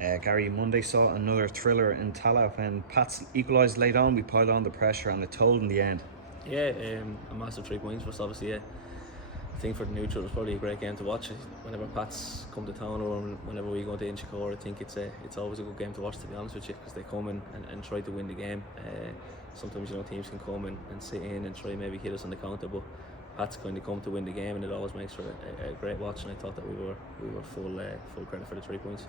Gary, Monday saw another thriller in Tallaght when Pats equalised late on. We piled on the pressure and it told in the end. Yeah, a massive 3 points for us, obviously. Yeah. I think for the neutral, it's probably a great game to watch. Whenever Pats come to town or whenever we go to Inchicore, I think it's always a good game to watch, to be honest with you, because they come in and try to win the game. Sometimes teams can come and sit in and try maybe hit us on the counter, but Pats kind of come to win the game, and it always makes for a great watch. And I thought that we were full credit for the 3 points.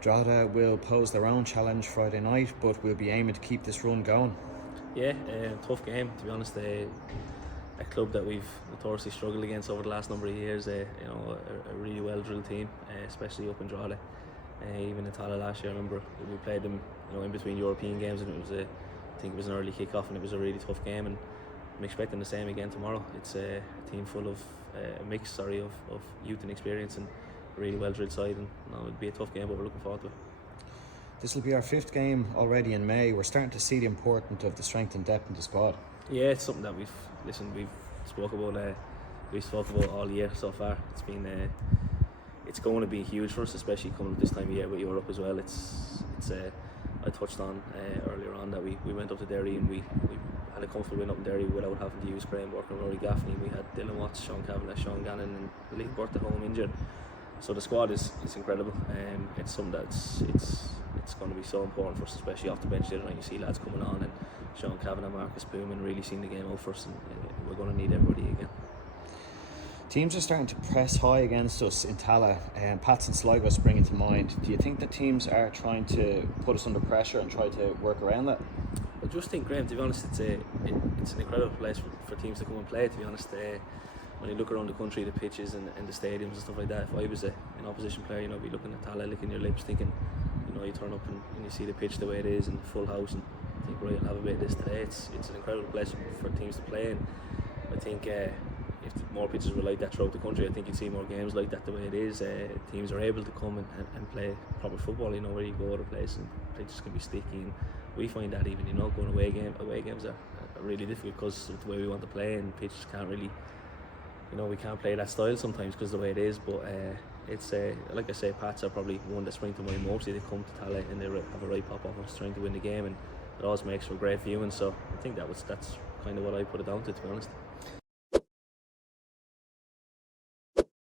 Drogheda will pose their own challenge Friday night, but we'll be aiming to keep this run going. Yeah, tough game, to be honest. A club that we've notoriously struggled against over the last number of years. A really well drilled team, especially up in Drogheda. Even in Tallaght last year, I remember we played them, in between European games, and I think it was an early kick-off, and it was a really tough game. And I'm expecting the same again tomorrow. It's a team full of a mix, of youth and experience, and a really well drilled side. And it'll be a tough game, but we're looking forward to it. This will be our 5th game already in May. We're starting to see the importance of the strength and depth in the squad. Yeah, it's something that we've spoke about all year so far. It's going to be huge for us, especially coming up this time of year with Europe as well. I touched on earlier on that we went up to Derry and we had a comfortable win up in Derry without having to use Graham Burke and Rory Gaffney. We had Dylan Watts, Sean Kavanagh, Sean Gannon and Lee Burt at home injured. So the squad is incredible. It's something that's it's going to be so important for us, especially off the bench the other night. You see lads coming on, and Sean Kavanagh, Marcus Booman really seeing the game out for us, and we're going to need everybody again. Teams are starting to press high against us in Tallaght, and Pats and Sligo springing to mind. Do you think that teams are trying to put us under pressure and try to work around that? I just think, Graham, to be honest, it's an incredible place for teams to come and play, to be honest. When you look around the country, the pitches and the stadiums and stuff like that, if I was an opposition player, I'd be looking at Tallaght, licking your lips, thinking, you turn up and you see the pitch the way it is and the full house, and think, right, I'll have a bit of this today. It's an incredible place for teams to play in. I think if more pitches were like that throughout the country, I think you'd see more games like that the way it is. Teams are able to come and play proper football, where you go other places and pitches can be sticky, and we find that even, going away games are really difficult because of the way we want to play, and pitches can't really, we can't play that style sometimes because of the way it is. But it's like I say, Pats are probably one that spring to mind mostly. They come to Tallaght and they have a right pop off us trying to win the game, and it always makes for great viewing. So I think that's kind of what I put it down to be honest.